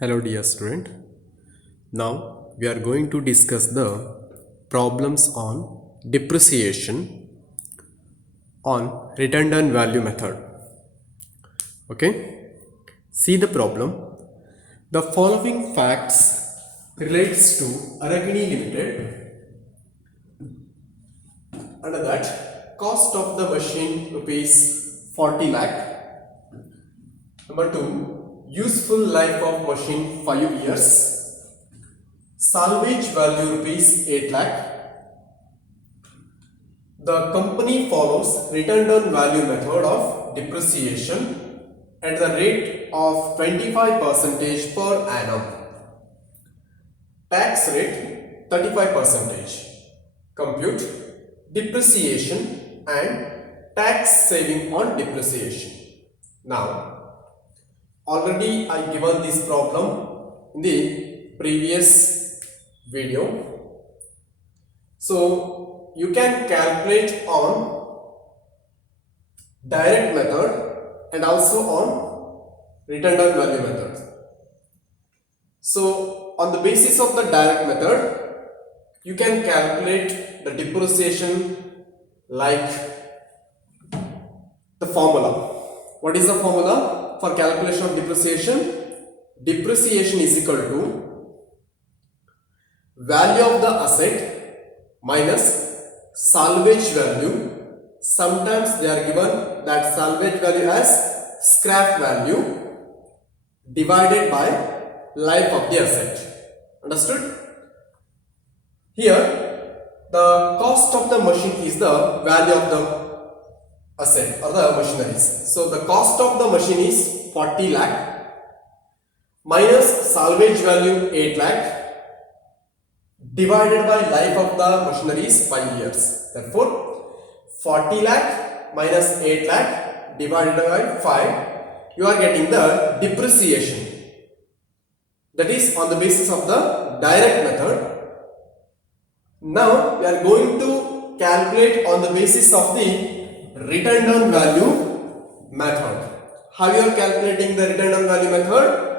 Hello dear student. Now we are going to discuss the problems on depreciation on redundant value method. Okay. See the problem. The following facts relates to Aragini Limited. Under that, cost of the machine rupees 40 lakh. Number 2, useful life of machine 5 years. Salvage value rupees 8 lakh. The company follows return on value method of depreciation at the rate of 25% per annum. Tax rate 35%. Compute depreciation and tax saving on depreciation. Now, already I given this problem in the previous video. So you can calculate on direct method and also on return on value method. So on the basis of the direct method, you can calculate the depreciation like the formula. What is the formula for calculation of depreciation? Depreciation is equal to value of the asset minus salvage value. Sometimes they are given that salvage value as scrap value divided by life of the asset. Understood? Here the cost of the machine is the value of the asset or the machineries. So the cost of the machine is 40 lakh minus salvage value 8 lakh divided by life of the machinery is 5 years. Therefore, 40 lakh minus 8 lakh divided by 5, you are getting the depreciation. That is on the basis of the direct method. Now, we are going to calculate on the basis of the return on value method. How you are calculating the return on value method?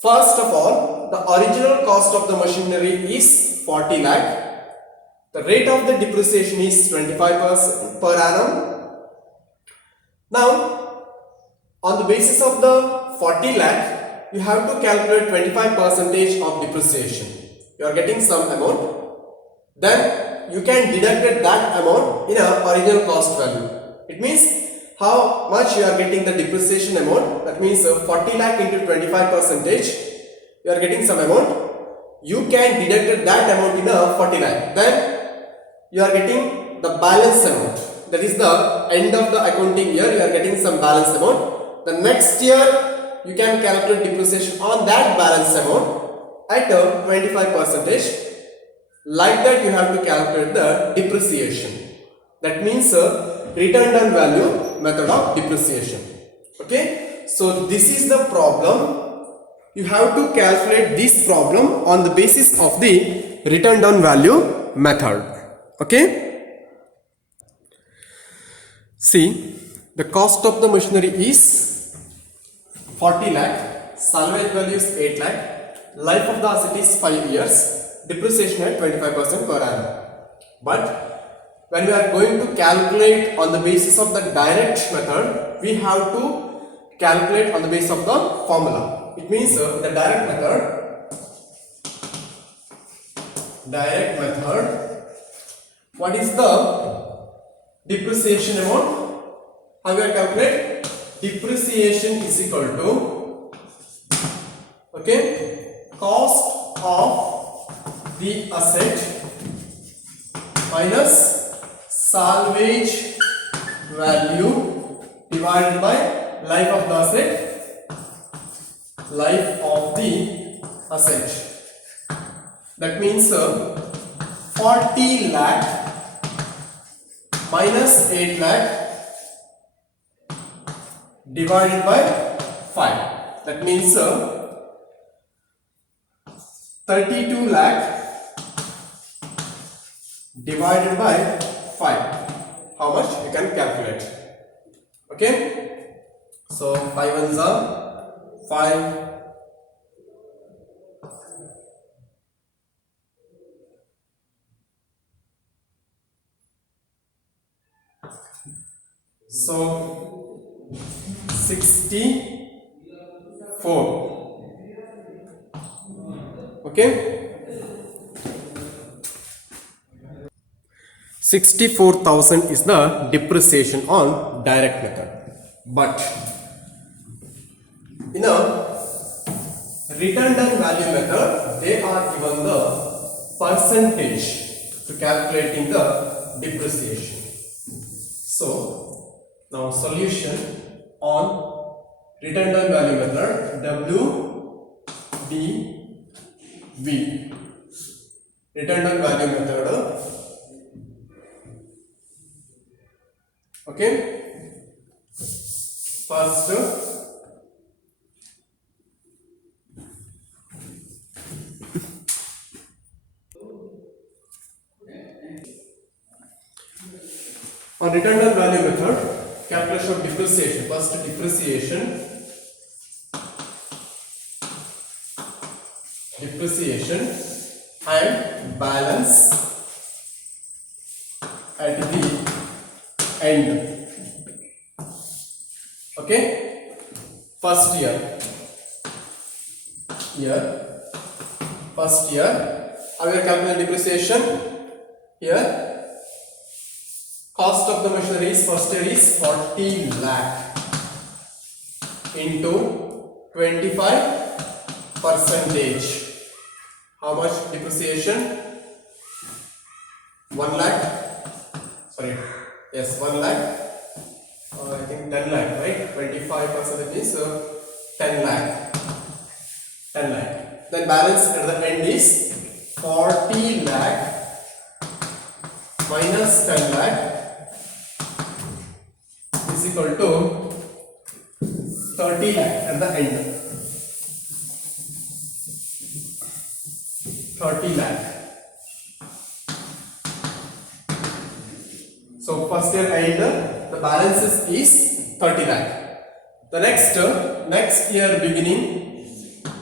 First of all, the original cost of the machinery is 40 lakh. The rate of the depreciation is 25% per annum. Now, on the basis of the 40 lakh, you have to calculate 25% of depreciation. You are getting some amount. Then you can deduct that amount in a original cost value. It means how much you are getting the depreciation amount. That means 40 lakh into 25%, you are getting some amount. You can deduct that amount in a 40 lakh. Then you are getting the balance amount. That is the end of the accounting year, you are getting some balance amount. The next year you can calculate depreciation on that balance amount at 25%. Like that you have to calculate the depreciation. That means return on value method of depreciation. Okay. So this is the problem. You have to calculate this problem on the basis of the return on value method. Okay. See, the cost of the machinery is 40 lakh, salvage value is 8 lakh, life of the asset is 5 years. Depreciation at 25% per annum. But when we are going to calculate on the basis of the direct method, we have to calculate on the basis of the formula. It means the direct method, what is the depreciation amount? How we are calculate? Depreciation is equal to, okay, cost of the asset minus salvage value divided by life of the asset. That means 40 lakh minus 8 lakh divided by 5. That means 32 lakh divided by 5. How much you can calculate? Okay. So 5 ones are 5, So 64. Okay, 64,000 is the depreciation on direct method. But in a redundant value method, they are given the percentage to calculating the depreciation. So now solution on redundant value method, WDV, redundant value method. Okay, first on redundant value method, calculation of depreciation. First depreciation and balance at the end. Okay, first year, first year, how we are calculating depreciation here. Cost of the machineries first year is 40 lakh into 25%. How much depreciation? 1 lakh. Sorry, yes, 1 lakh. I think 10 lakh, right? 25% is 10 lakh. 10 lakh. Then balance at the end is 40 lakh minus 10 lakh is equal to 30 lakh at the end. 30 lakh. So first year end, the balance is 30 lakh. The next year beginning,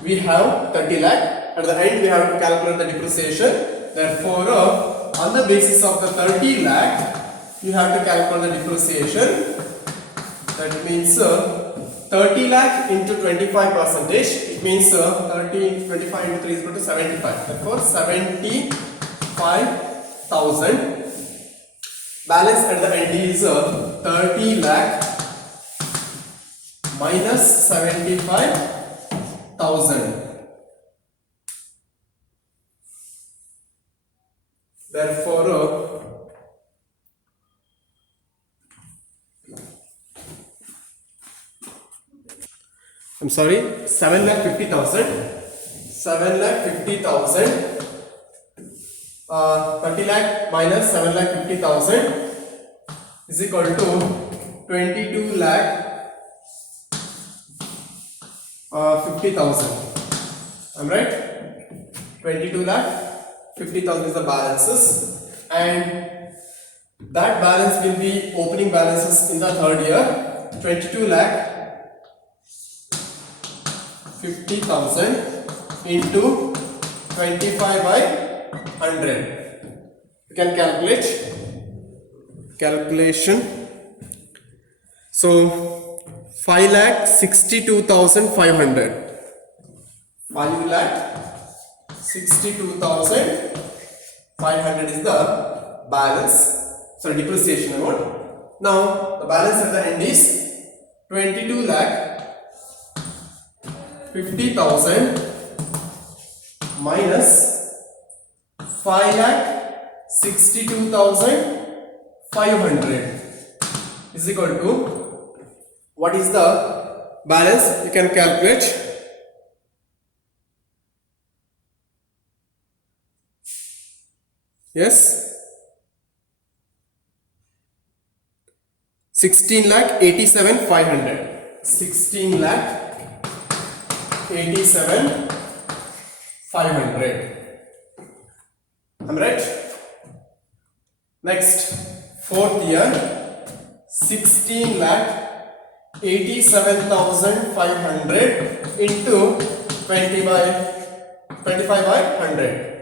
we have 30 lakh. At the end, we have to calculate the depreciation. Therefore, on the basis of the 30 lakh, you have to calculate the depreciation. That means 30 lakh into 25%. It means 25 into 3 is equal to 75. Therefore, 75,000. Balance at the end is 30 lakh minus 75,000. Therefore, I'm sorry, 7,50,000. 7,50,000. 30 lakh minus 7,50,000 is equal to 22 lakh 50,000. I'm right? 22 lakh 50,000 is the balances, and that balance will be opening balances in the third year. 22 lakh 50,000 into 25 by 100. You can calculate. Calculation. So 5,62,500. 5,62,500 is the balance. So depreciation amount. Now the balance at the end is 22 lakh 50,000 minus 5,62,500 is equal to, what is the balance? You can calculate. Yes, 16,87,500. 16,87,500. I'm right? Next, fourth year, 16,87,500 into 25 by 100.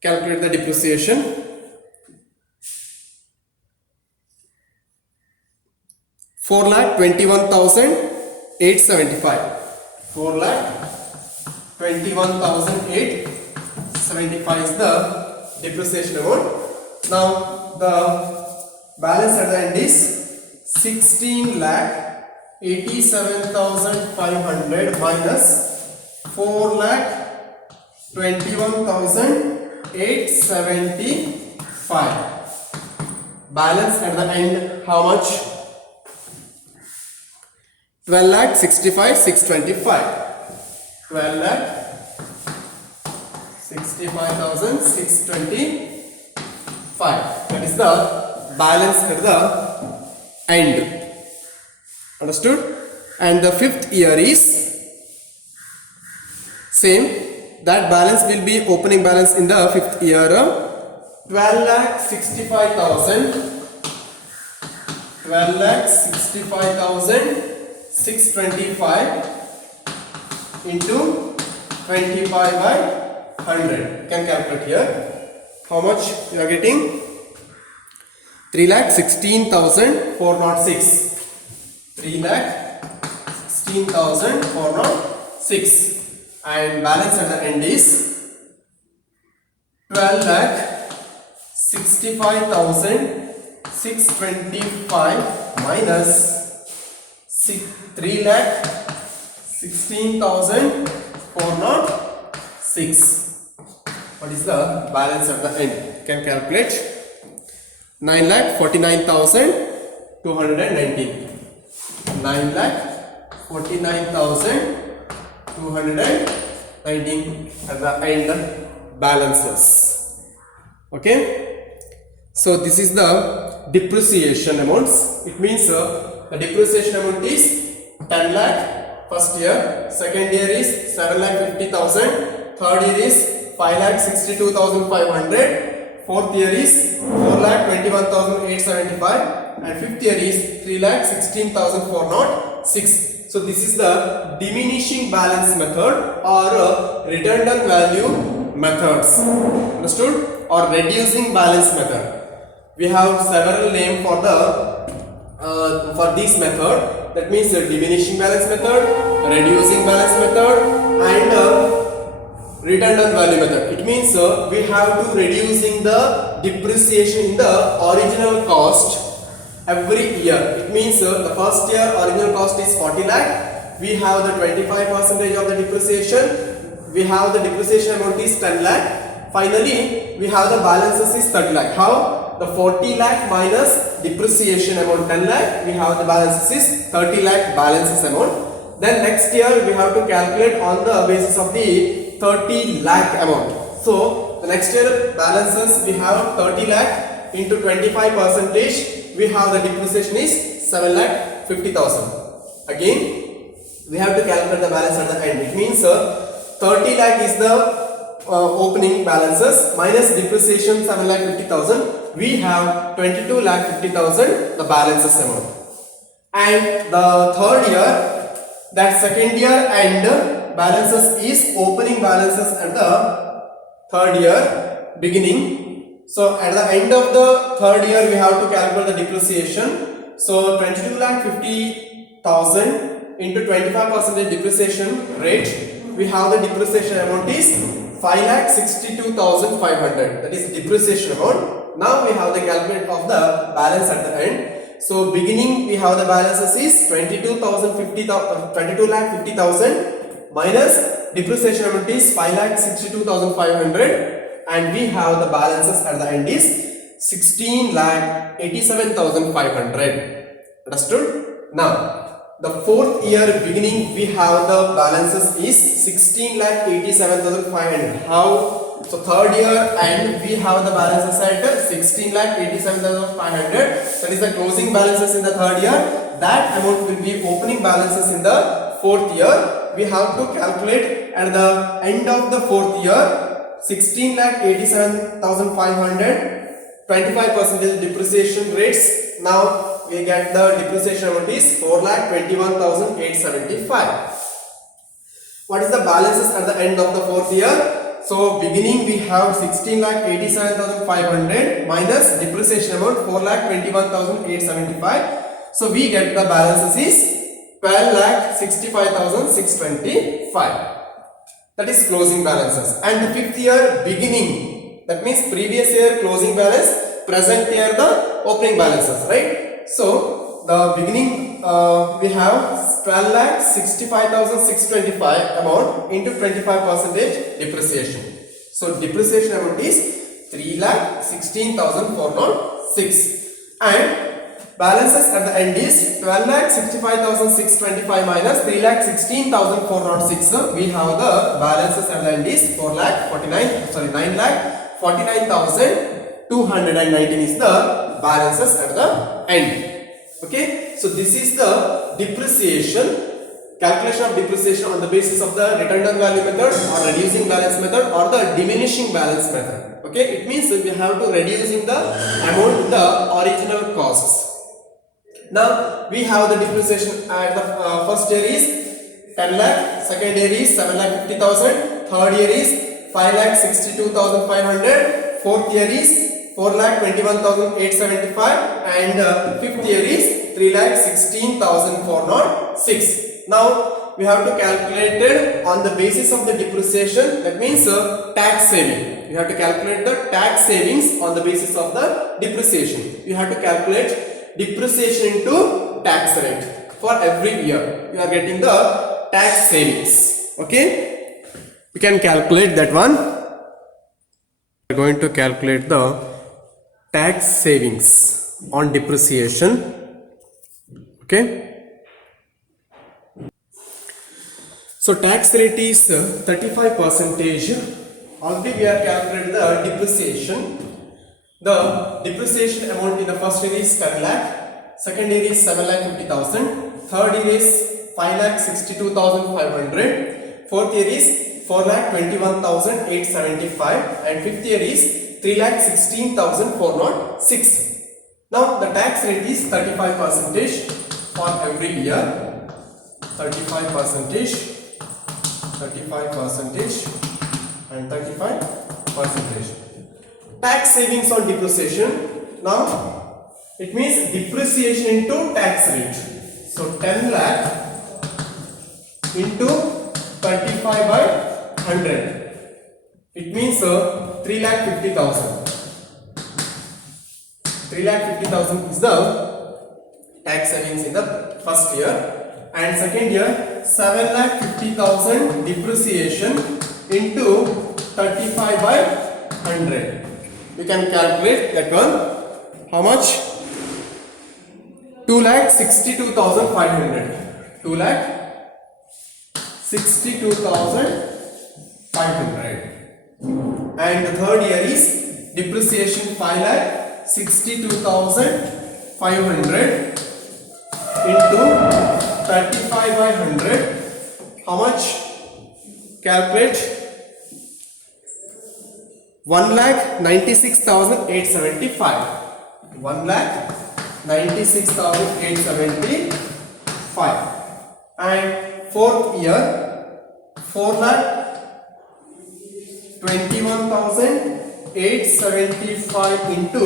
Calculate the depreciation. 4,21,875. 4,21,875 is the depreciation amount. Now the balance at the end is 16,87,500 minus 4,21,875. Balance at the end how much? 12,65,625. 12,65,625. That is the balance at the end. Understood? And the fifth year is same. That balance will be opening balance in the fifth year. 12,65,625 into 25 by 100. You can calculate here. How much you are getting? 3,16,406. 3,16,406. And balance at the end is 12,65,625 minus 3,16,406. What is the balance at the end? You can calculate. 9,49,219. 9,49,219 at the end balances. Okay. So this is the depreciation amounts. It means the depreciation amount is 10 lakh first year, second year is 7,50,000, third year is 5,62,500, fourth year is 4,21,875, and fifth year is 3,16,406. So this is the diminishing balance method or redundant value methods. Understood? Or reducing balance method. We have several names for the for this method. That means the diminishing balance method, reducing balance method, and redundant value method. It means we have to reducing the depreciation in the original cost every year. It means the first year original cost is 40 lakh. We have the 25% of the depreciation. We have the depreciation amount is 10 lakh. Finally, we have the balances is 30 lakh. How? The 40 lakh minus depreciation amount 10 lakh. We have the balances is 30 lakh balances amount. Then next year we have to calculate on the basis of the 30 lakh amount. So the next year balances we have 30 lakh into 25%. We have the depreciation is 7,50,000. Again, we have to calculate the balance at the end. It means 30 lakh is the opening balances minus depreciation 7,50,000. We have 22,50,000 the balances amount. And the third year, that second year and balances is opening balances at the third year beginning. So at the end of the third year we have to calculate the depreciation. So 22,50,000 into 25% depreciation rate. We have the depreciation amount is 5,62,500. That is depreciation amount. Now we have the calculate of the balance at the end. So beginning we have the balances is 22,50,000 minus depreciation amount is 5,62,500, and we have the balances at the end is 16,87,500. Understood? Now the fourth year beginning we have the balances is 16,87,500. How? So third year and we have the balances at 16,87,500. That is the closing balances in the third year. That amount will be opening balances in the fourth year. We have to calculate at the end of the fourth year 16,87,500, 25% depreciation rates. Now we get the depreciation amount is 4,21,875. What is the balances at the end of the fourth year? So beginning we have 16,87,500 minus depreciation amount 4,21,875. So we get the balances is 12,65,625. That is closing balances. And the fifth year beginning, that means previous year closing balance, present year the opening balances, right? So the beginning we have 12,65,625 amount into 25% depreciation. So depreciation amount is 3,16,406 and balances at the end is 12,65,625 minus 3,16,406. We have the balances at the end is 9,49,219 is the balances at the end. Okay, so this is the depreciation, calculation of depreciation on the basis of the redundant value method or reducing balance method or the diminishing balance method. Okay, it means that we have to reducing the amount the original costs. Now we have the depreciation at the first year is 10 lakh, second year is 7,50,000, third year is 5,62,500, fourth year is 4,21,875 and fifth year is 3,16,406. Now we have to calculate it on the basis of the depreciation, that means tax saving. You have to calculate the tax savings on the basis of the depreciation. You have to calculate depreciation into tax rate for every year. You are getting the tax savings. Okay, you can calculate that one. We are going to calculate the tax savings on depreciation. Okay, so tax rate is 35%. Already we are calculating the depreciation. The depreciation amount in the first year is 10 lakh, second year is 7,50,000, third year is 5,62,500, fourth year is 4,21,875 and fifth year is 3,16,406. Now the tax rate is 35% for every year. 35% and 35%. Tax savings on depreciation. Now it means depreciation into tax rate. So 10 lakh into 35 by 100. It means 3,50,000. 3,50,000 is the tax savings in the first year, and second year 7,50,000 depreciation into 35 by 100. You can calculate that one. How much? 2,62,500. 2,62,500. And the third year is depreciation 5,62,500 into 35 by 100. How much? Calculate. 1,96,875. 1,96,875. And fourth year 4,21,875 into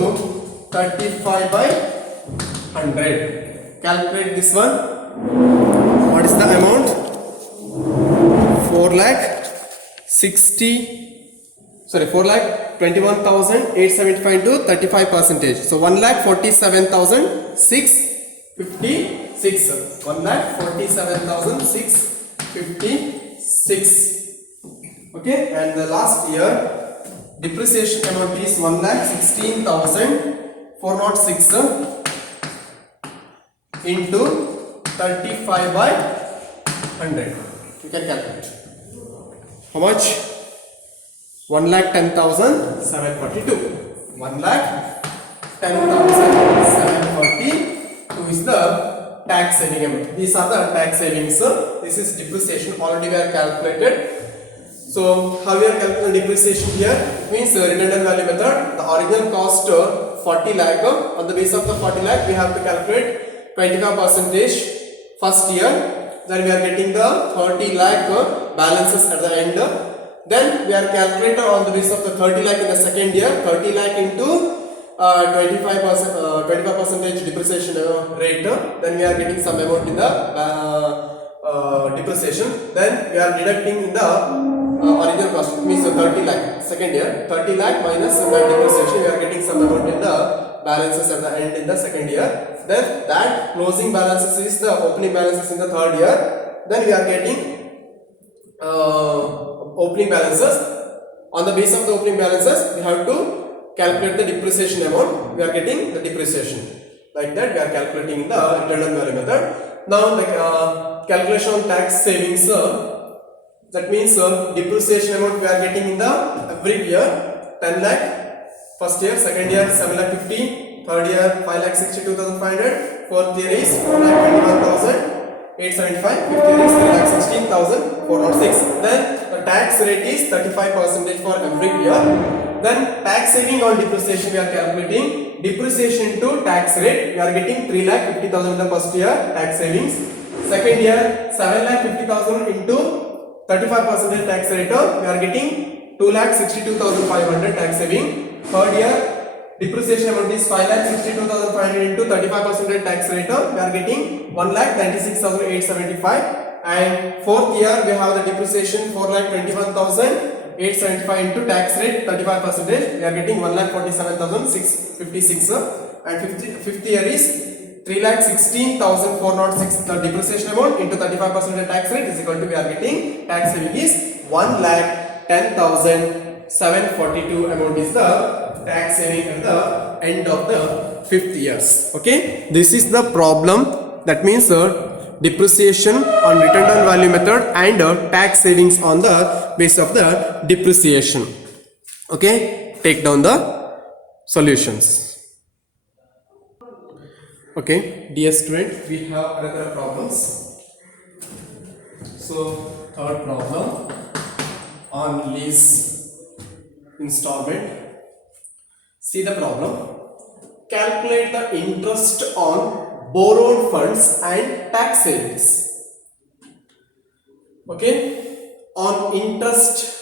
35 by 100. Calculate this one. What is the amount? 4,21,875 into 35%. So 1,47,656. 1,47,656. Okay, and the last year depreciation amount is 1,16,406 into 35 by 100. You can calculate. How much? 1,10,742. 1,10,742 is the tax saving amount. These are the tax savings. This is depreciation. Already we are calculated. So how we are calculating depreciation here? It means redundant value method. The original cost 40 lakh. On the basis of the 40 lakh, we have to calculate 25% first year. Then we are getting the 30 lakh balances at the end. Then we are calculating on the basis of the 30 lakh in the second year. 30 lakh into 25 percentage depreciation rate, then we are getting some amount in the depreciation, then we are deducting in the original cost. It means 30 lakh second year, 30 lakh minus the depreciation, we are getting some amount in the balances at the end in the second year. Then that closing balances is the opening balances in the third year. Then we are getting opening balances. On the base of the opening balances, we have to calculate the depreciation amount. We are getting the depreciation. Like that, we are calculating in the redundant value method. Now, the calculation on tax savings. That means depreciation amount we are getting in the every year 10 lakh. First year, second year 7 lakh 50, third year 5 lakh 62,500, fourth year is 4 lakh 21,875, fifth year is 3 lakh 16,406. Then the tax rate is 35% for every year. Then tax saving on depreciation we are calculating. Depreciation to tax rate we are getting 3 lakh 50,000 in the first year tax savings. Second year 7 lakh 50,000 into 35% tax rate, we are getting 2 lakh 62,500 tax saving. Third year depreciation amount is 5 lakh 62,500 into 35% tax rate, we are getting 1 lakh 96,875. And fourth year we have the depreciation 4 lakh 21,875 into tax rate 35%, we are getting 1 lakh 47,656. And fifth year is 3 lakh 16,406. The depreciation amount into 35% tax rate is equal to, we are getting tax saving is 1 lakh 10,742 amount is the tax saving at the end of the fifth years. Okay, this is the problem. That means depreciation on redundant value method and tax savings on the base of the depreciation. Okay, take down the solutions. Okay, dear student, we have another problems. So third problem on lease installment. See the problem. Calculate the interest on borrowed funds and tax savings. Okay, on interest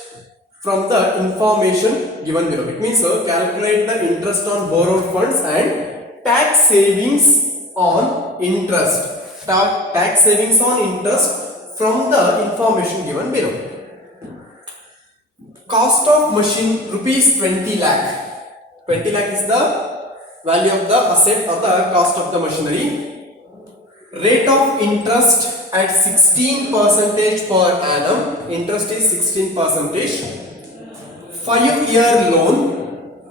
from the information given below. It means calculate the interest on borrowed funds and tax savings on interest. Tax savings on interest from the information given below. Cost of machine rupees 20 lakh. 20 lakh is the value of the asset or the cost of the machinery. Rate of interest at 16% per annum. Interest is 16%. 5-year loan.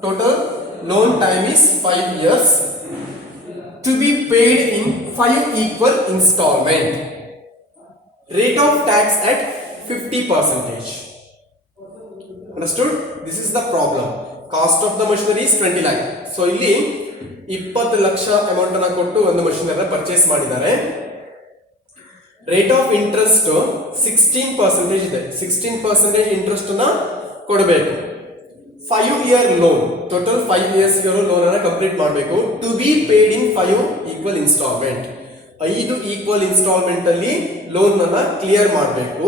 Total loan time is 5 years. To be paid in 5 equal installment. Rate of tax at 50%. Understood? This is the problem. Cost of the machinery is 20 lakh. So ಇಲ್ಲಿ 20 lakh amount ಅನ್ನು ಕೊಟ್ಟು ಒಂದು machine ಅನ್ನು purchase ಮಾಡಿದ್ದಾರೆ. Rate of interest 16% ಇದೆ. 16% interest ಅನ್ನು ಕೊಡಬೇಕು. 5-year loan, total 5 years loan ಅನ್ನು ಕಂಪ್ಲೀಟ್ ಮಾಡಬೇಕು. To be paid in 5 equal instalment. 5 equal instalment ಅಲ್ಲಿ ಲೋನ್ ಅನ್ನು ಕ್ಲಿಯರ್ ಮಾಡಬೇಕು.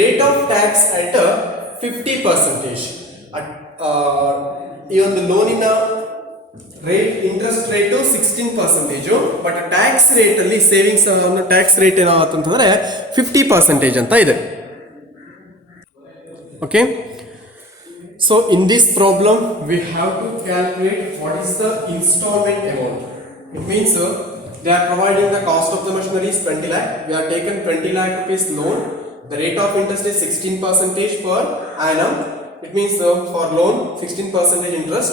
Rate of tax at 50%. ಈ ಒಂದು ಲೋನಿನ rate interest rate 16%, but tax rate ಅಲ್ಲಿ ಸೇವಿಂಗ್ಸ್ ಟ್ಯಾಕ್ಸ್ ರೇಟ್ ಏನಾಗುತ್ತೆ ಅಂತಂದ್ರೆ 50% ಅಂತ ಇದೆ. Okay, so in this problem we have to calculate what is the instalment amount. It means they are providing the cost of the machinery is 20 lakh. We have taken 20 lakh rupees loan. The rate of interest is 16% per annum. It means for loan 16% interest,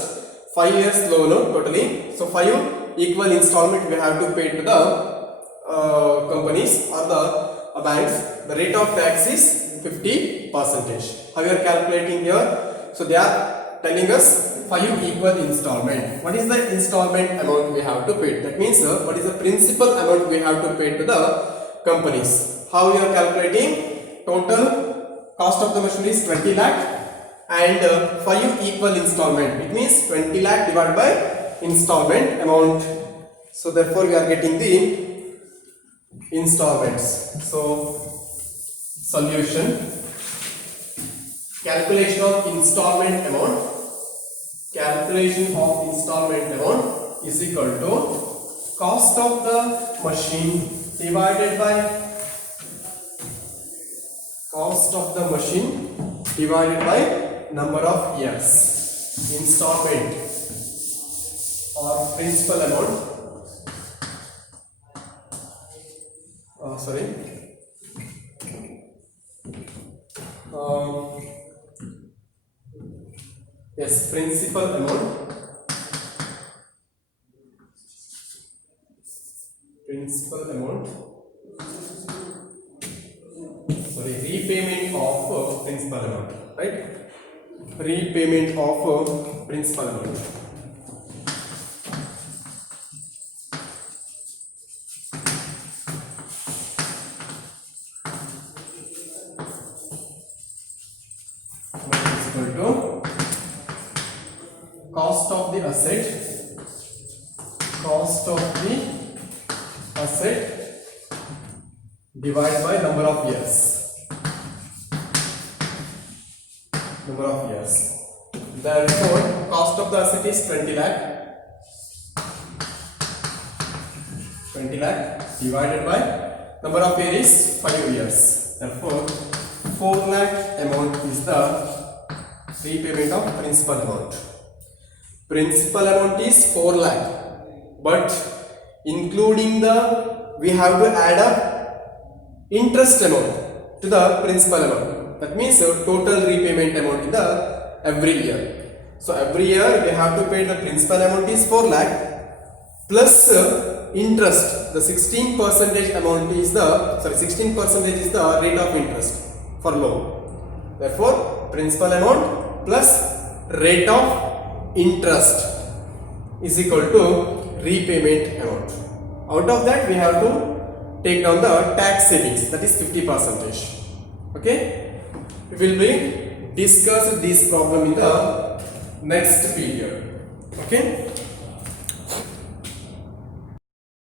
5 years loan totally. So 5 equal installment we have to pay to the companies or the banks. The rate of tax is 50%. How you are calculating here? So they are telling us 5 equal installment. What is the installment amount we have to pay? That means what is the principal amount we have to pay to the companies? How you are calculating? Total cost of the machinery is 20 lakh and 5 equal installment. It means 20 lakh divided by installment amount. So therefore we are getting the installments. So solution, calculation of installment amount. calculation of installment amount is equal to cost of the machine divided by number of years. Installment or principal amount principal amount repayment of principal amount, right? Repayment of principal amount. Is equal to cost of the asset divided by number of years. Therefore, cost of the asset is 20 lakh divided by number of years is 5 years. Therefore, 4 lakh amount is the repayment of principal amount. Principal amount is 4 lakh, but including we have to add up interest amount to the principal amount. That means total repayment amount in the every year. So every year we have to pay the principal amount is 4 lakh plus interest. The 16% amount is 16% is the rate of interest for loan. Therefore, principal amount plus rate of interest is equal to repayment amount. Out of that, we have to take down the tax savings, that is 50%. Okay, we will be discuss this problem in the next period. Okay.